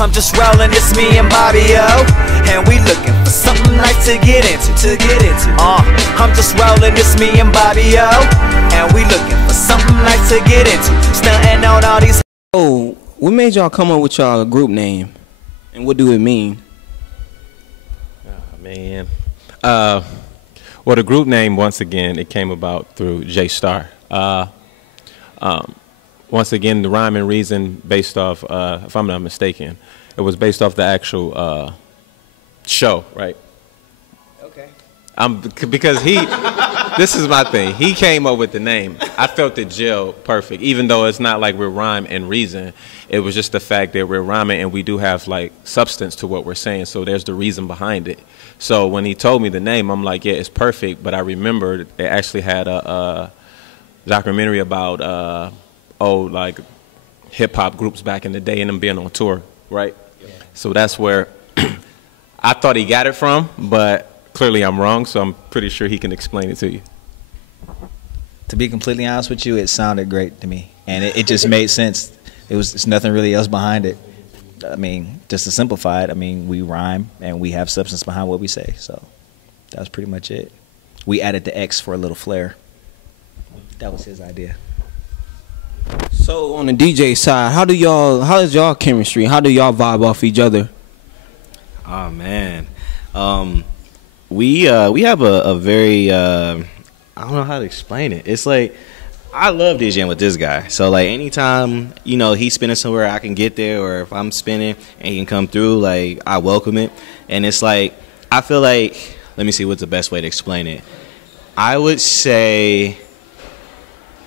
I'm just rolling, it's me and Bobby, yo. And we looking for something nice to get into, I'm just rolling, it's me and Bobby, yo. And we looking for something nice to get into, stunting on all these. Oh, what made y'all come up with y'all group name? And what do it mean? Oh, man. Well, the group name, once again, it came about through J Star. Once again, the Rhyme and Reason based off, if I'm not mistaken, it was based off the actual show, right? Okay. Because this is my thing. He came up with the name. I felt it gel perfect, even though it's not like we're rhyme and reason. It was just the fact that we're rhyming and we do have like substance to what we're saying. So there's the reason behind it. So when he told me the name, I'm like, yeah, it's perfect. But I remembered they actually had a documentary about old like hip hop groups back in the day and them being on tour, right? Yeah. So that's where I thought he got it from, but clearly I'm wrong, so I'm pretty sure he can explain it to you. To be completely honest with you, it sounded great to me, and it just made sense. It's nothing really else behind it. I mean, just to simplify it, I mean, we rhyme and we have substance behind what we say, so that was pretty much it. We added the X for a little flair. That was his idea. So on the DJ side, how is y'all chemistry? How do y'all vibe off each other? Oh man, we have a very I don't know how to explain it. It's like I love DJing with this guy. So like anytime he's spinning somewhere I can get there, or if I'm spinning and he can come through, like I welcome it. And it's like I feel like, let me see what's the best way to explain it. I would say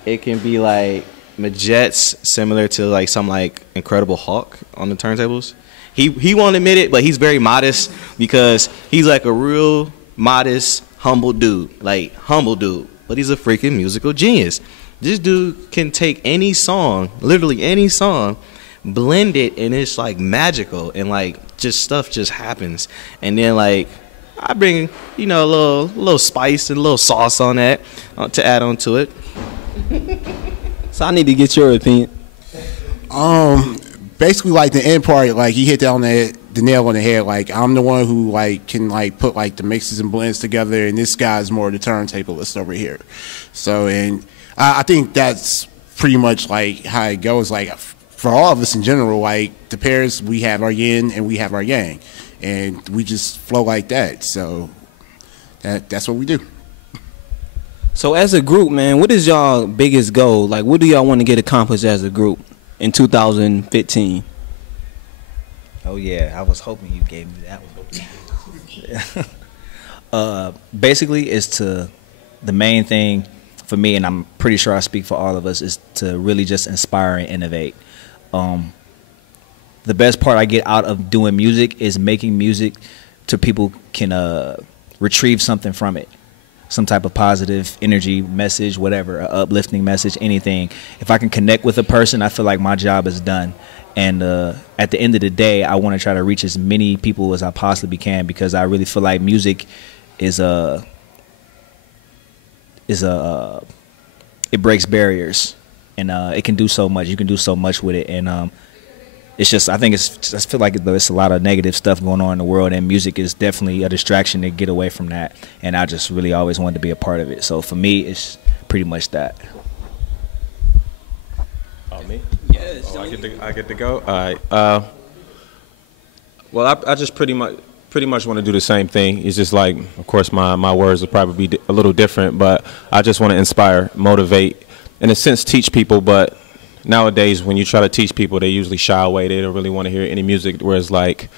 it can be like Majet's similar to like some like Incredible Hulk on the turntables. He won't admit it, but he's very modest because he's like a real modest, humble dude. Like humble dude, but he's a freaking musical genius. This dude can take any song, literally any song, blend it, and it's like magical, and like just stuff just happens. And then like I bring a little spice and a little sauce on that to add on to it. So I need to get your opinion. Basically, like the end part, like he hit that on the nail on the head. Like I'm the one who like can like put like the mixes and blends together, and this guy's more the turntablist over here. So, and I think that's pretty much like how it goes. Like for all of us in general, like the pairs, we have our yin and we have our yang, and we just flow like that. So that's what we do. So as a group, man, what is y'all biggest goal? Like, what do y'all want to get accomplished as a group in 2015? Oh yeah, I was hoping you gave me that one. Basically, the main thing for me, and I'm pretty sure I speak for all of us, is to really just inspire and innovate. The best part I get out of doing music is making music to people can retrieve something from it. Some type of positive energy message, whatever, an uplifting message, anything. If I can connect with a person, I feel like my job is done. And at the end of the day, I want to try to reach as many people as I possibly can, because I really feel like music is it breaks barriers, and it can do so much. You can do so much with it, and it's just, I feel like there's a lot of negative stuff going on in the world, and music is definitely a distraction to get away from that. And I just really always wanted to be a part of it. So for me, it's pretty much that. Oh, me? Yes. Oh, I get to go. All right. Well, I just pretty much want to do the same thing. It's just like, of course, my words will probably be a little different, but I just want to inspire, motivate, in a sense, teach people. But nowadays, when you try to teach people, they usually shy away. They don't really want to hear any music where it's like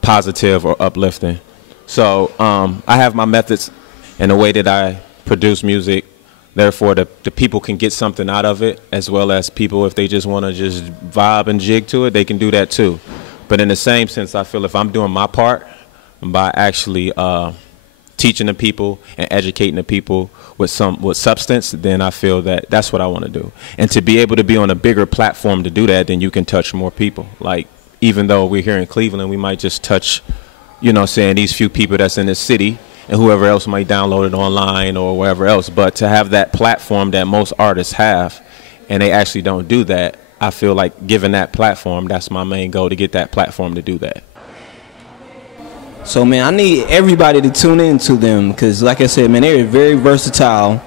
positive or uplifting. So I have my methods and the way that I produce music. Therefore, the people can get something out of it, as well as people, if they just want to just vibe and jig to it, they can do that too. But in the same sense, I feel if I'm doing my part by actually teaching the people and educating the people with substance, then I feel that that's what I want to do. And to be able to be on a bigger platform to do that, then you can touch more people. Like, even though we're here in Cleveland, we might just touch, saying these few people that's in this city, and whoever else might download it online or wherever else. But to have that platform that most artists have, and they actually don't do that, I feel like given that platform, that's my main goal, to get that platform to do that. So, man, I need everybody to tune in to them because, like I said, man, they're very versatile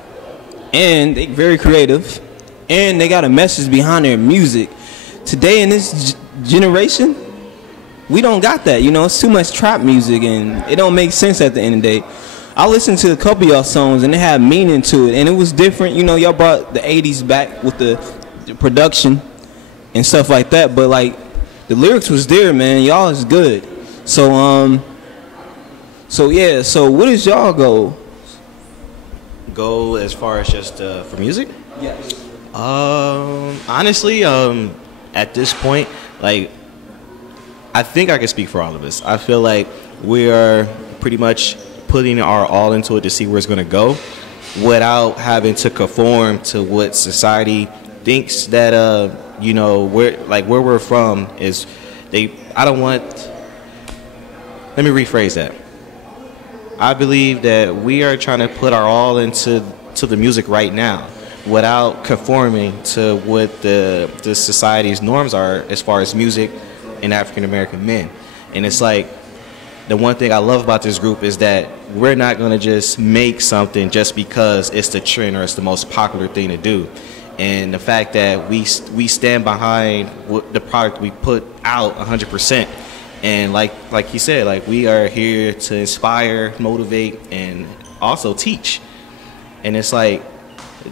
and they very creative and they got a message behind their music. Today in this generation, we don't got that. You know, it's too much trap music and it don't make sense at the end of the day. I listened to a couple of y'all songs and they had meaning to it and it was different. You know, y'all brought the 80s back with the production and stuff like that, but like the lyrics was there, man. Y'all is good. So yeah, so what is y'all goal? Goal as far as just for music? Yes. Honestly, at this point, like, I think I can speak for all of us. I feel like we are pretty much putting our all into it to see where it's going to go without having to conform to what society thinks that, you know, where we're from is let me rephrase that. I believe that we are trying to put our all into the music right now without conforming to what the society's norms are as far as music and African American men. And it's like, the one thing I love about this group is that we're not going to just make something just because it's the trend or it's the most popular thing to do. And the fact that we stand behind the product we put out 100%. And like he said, like, we are here to inspire, motivate, and also teach. And it's like,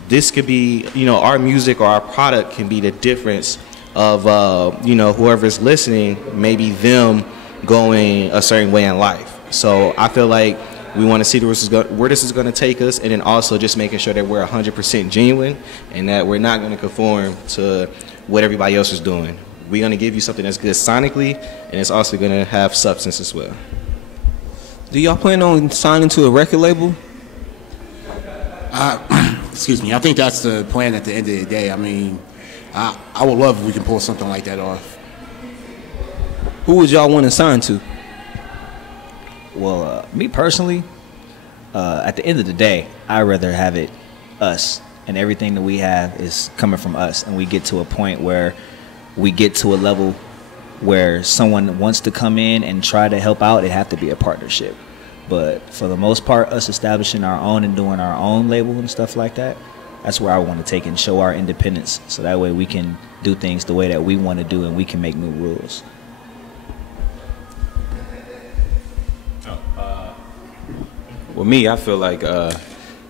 this could be, you know, our music or our product can be the difference of, you know, whoever's listening, maybe them going a certain way in life. So I feel like we want to see where this is going to take us, and then also just making sure that we're 100% genuine and that we're not going to conform to what everybody else is doing. We're going to give you something that's good sonically, and it's also going to have substance as well. Do y'all plan on signing to a record label? Excuse me. I think that's the plan at the end of the day. I mean, I would love if we can pull something like that off. Who would y'all want to sign to? Well, me personally, at the end of the day, I'd rather have it us, and everything that we have is coming from us, and we get to a point where we get to a level where someone wants to come in and try to help out. It have to be a partnership. But for the most part, us establishing our own and doing our own label and stuff like that, that's where I want to take and show our independence, so that way we can do things the way that we want to do and we can make new rules. Well, me, I feel like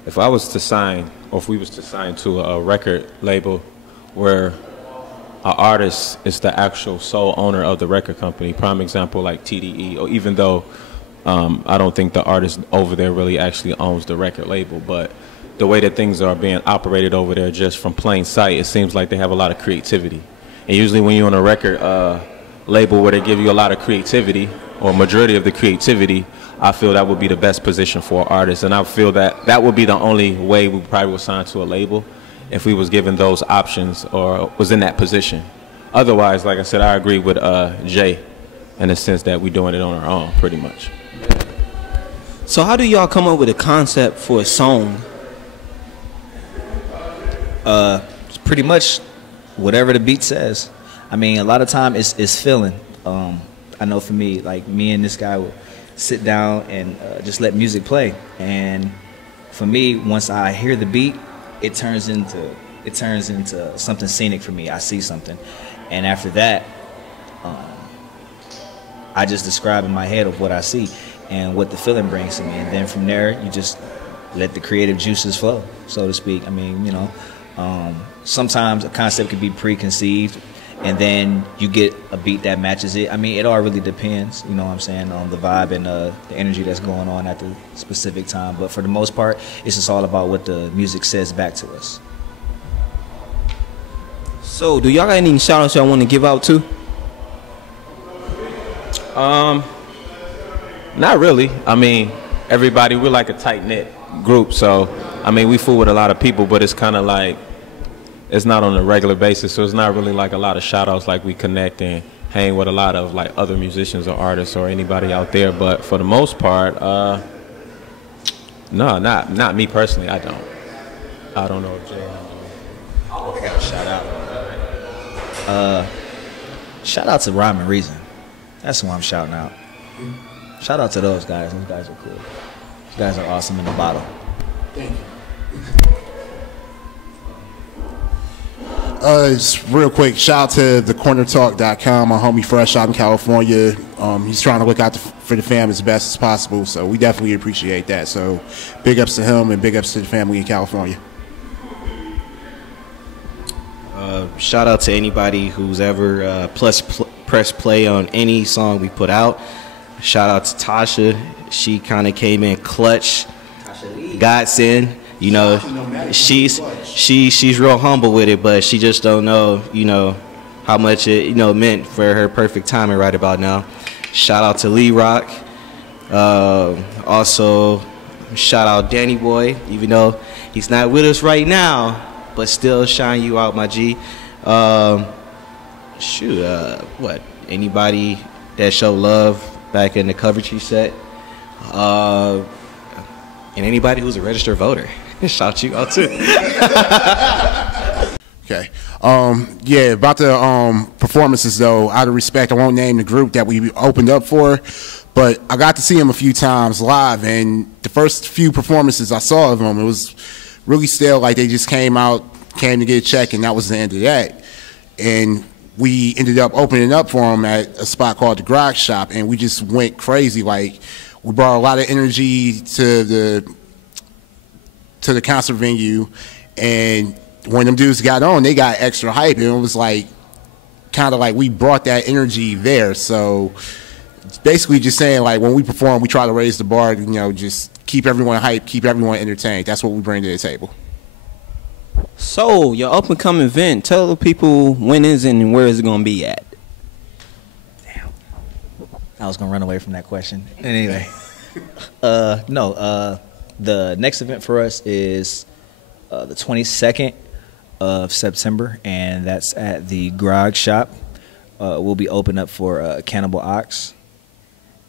if I was to sign, or if we was to sign to a record label where an artist is the actual sole owner of the record company, prime example like TDE, or even though I don't think the artist over there really actually owns the record label, but the way that things are being operated over there just from plain sight, it seems like they have a lot of creativity. And usually when you're on a record label where they give you a lot of creativity, or majority of the creativity, I feel that would be the best position for artists. And I feel that that would be the only way we probably would sign to a label, if we was given those options or was in that position. Otherwise, like I said, I agree with Jay in the sense that we're doing it on our own, pretty much. So how do y'all come up with a concept for a song? It's pretty much whatever the beat says. I mean, a lot of time it's feeling. I know for me, like, me and this guy would sit down and just let music play. And for me, once I hear the beat, it turns into something scenic for me. I see something, and after that, I just describe in my head of what I see and what the feeling brings to me. And then from there, you just let the creative juices flow, so to speak. I mean, you know, sometimes a concept can be preconceived, and then you get a beat that matches it. I mean, it all really depends, you know what I'm saying, on the vibe and the energy that's going on at the specific time. But for the most part, it's just all about what the music says back to us. So, do y'all got any shout-outs y'all want to give out to? Not really. I mean, everybody, we're like a tight-knit group, so, I mean, we fool with a lot of people, but it's kind of like, it's not on a regular basis, so it's not really like a lot of shout-outs, like we connect and hang with a lot of like other musicians or artists or anybody out there. But for the most part, no, not me personally. I don't know if Jay. I got a shout out. Shout out to RhymexReason. That's who I'm shouting out. Shout out to those guys. Those guys are cool. Those guys are awesome in the bottle. Thank you. Just real quick, shout out to thecornertalk.com. My homie Fresh out in California. He's trying to look out for the fam as best as possible, so we definitely appreciate that. So big ups to him and big ups to the family in California. Shout out to anybody who's ever pressed play on any song we put out. Shout out to Tasha. She kind of came in clutch. Godsend. You know, she's real humble with it, but she just don't know, you know, how much it, you know, meant for her perfect timing right about now. Shout out to Lee Rock. Also, shout out Danny Boy, even though he's not with us right now, but still shine you out, my G. What? Anybody that showed love back in the coverage set, and anybody who's a registered voter. Shout you out too. Okay. Yeah, about the performances though, out of respect, I won't name the group that we opened up for, but I got to see them a few times live, and the first few performances I saw of them, it was really still like they just came to get a check, and that was the end of that. And we ended up opening up for them at a spot called the Grog Shop, and we just went crazy. Like, we brought a lot of energy to the concert venue, and when them dudes got on, they got extra hype, and it was like kind of like we brought that energy there. So basically just saying, like, when we perform, we try to raise the bar, you know, just keep everyone hyped, keep everyone entertained. That's what we bring to the table. So your up and coming event, tell the people when is it and where is it gonna be at? Damn, I was gonna run away from that question. Anyway, the next event for us is the 22nd of September, and that's at the Grog Shop. We'll be open up for Cannibal Ox,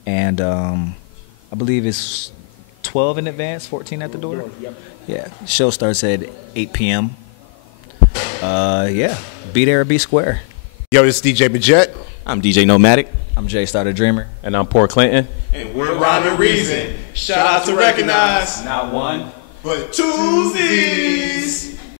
and I believe it's 12 in advance, 14 at the door. Yep. Yeah, show starts at 8 p.m. Yeah, be there or be square. Yo, this is DJ Bajet. I'm DJ Nomadic. I'm Jay Starter Dreamer. And I'm Poor Clinton. And we're RhymexReason. Shout out to Recognize. Not one, but two Z's.